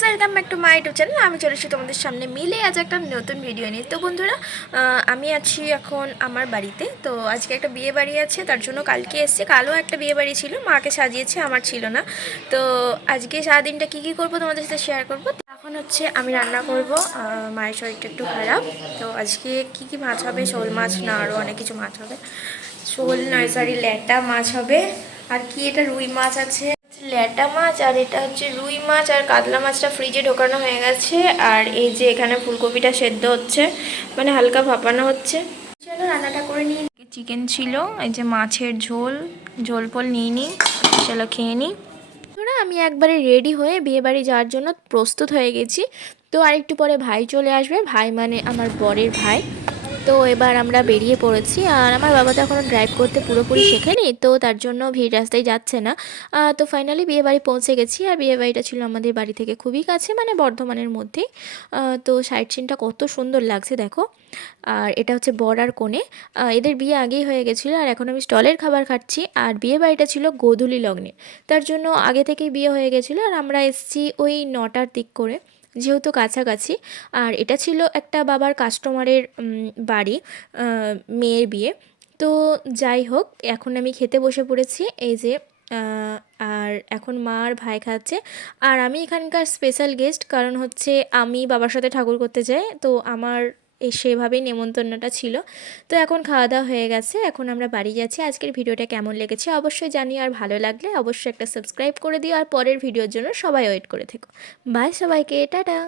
Guys welcome back to my YouTube channel. আমি চলে এসেছি তোমাদের সামনে মিলে আজ একটা নতুন ভিডিও নিয়ে। তো বন্ধুরা আমি আছি এখন আমার বাড়িতে। তো আজকে একটা বিয়ে বাড়ি আছে, তার জন্য কালকে এসছে। কালও একটা বিয়ে বাড়ি ছিল, মাকে সাজিয়েছে, আমার ছিল না। তো আজকে সারাদিনটা কী কী করব তোমাদের সাথে শেয়ার করব? এখন হচ্ছে আমি রান্না করব মায়ের শরীরটা একটু খারাপ। তো আজকে কি কি মাছ হবে? শোল মাছ না, আরও অনেক কিছু মাছ হবে। শোল নয় সরি ল্যাটা মাছ হবে। আর কি এটা রুই মাছ আছে? ল্যাটা মাছ আর এটা হচ্ছে রুই মাছ আর কাতলা মাছটা ফ্রিজে ঢোকানো হয়ে গেছে। আর এই যে এখানে ফুলকপিটা সেদ্ধ হচ্ছে মানে হালকা ভাপানো হচ্ছে। চলো রান্নাটা করে নিই। চিকেন ছিল, এই যে মাছের ঝোল ঝোল ফোল নিয়ে নিই, চলো খেয়ে নিই। আমি একবারে রেডি হয়ে বিয়েবাড়ি যাওয়ার জন্য প্রস্তুত হয়ে গেছি। তো আরেকটু পরে ভাই চলে আসবে। ভাই মানে আমার বরের ভাই। তো এবার আমরা বেরিয়ে পড়েছি। আর আমার বাবা তো এখনও ড্রাইভ করতে পুরোপুরি শেখেনি, তো তার জন্য ভিড় রাস্তায় যাচ্ছে না। তো ফাইনালি বিয়ে বাড়ি পৌঁছে গেছি। আর বিয়ে বাড়িটা ছিল আমাদের বাড়ি থেকে খুবই কাছে মানে বর্ধমানের মধ্যেই। তো সাইড সিনটা কত সুন্দর লাগছে, দেখো। আর এটা হচ্ছে বর কোণে। এদের বিয়ে আগেই হয়ে গেছিল, আর এখন আমি স্টলের খাবার খাচ্ছি। আর বিয়ে বাড়িটা ছিল গোধূলি লগ্নে। তার জন্য আগে থেকেই বিয়ে হয়ে গেছিল, আর আমরা এসেছি ওই নটার দিক করে। যেহেতু কাছাকাছি, আর এটা ছিল একটা বাবার কাস্টমারের বাড়ি মেয়ের বিয়ে। তো যাই হোক, এখন আমি খেতে বসে পড়েছি, এই যে আর এখন মা আর ভাই খাচ্ছে। আর আমি এখানকার স্পেশাল গেস্ট কারণ হচ্ছে আমি বাবার সাথে ঠাকুর করতে যাই, তো আমার এই সেভাবেই নেমন্তন্নটা ছিল। তো এখন খাওয়া দাওয়া হয়ে গেছে, এখন আমরা বাড়ি যাচ্ছি। আজকের ভিডিওটা কেমন লেগেছে অবশ্যই জানি আর ভালো লাগলে অবশ্যই একটা সাবস্ক্রাইব করে দিও। আর পরের ভিডিওর জন্য সবাই ওয়েট করে থেকো। বাই সবাইকে, টাটা।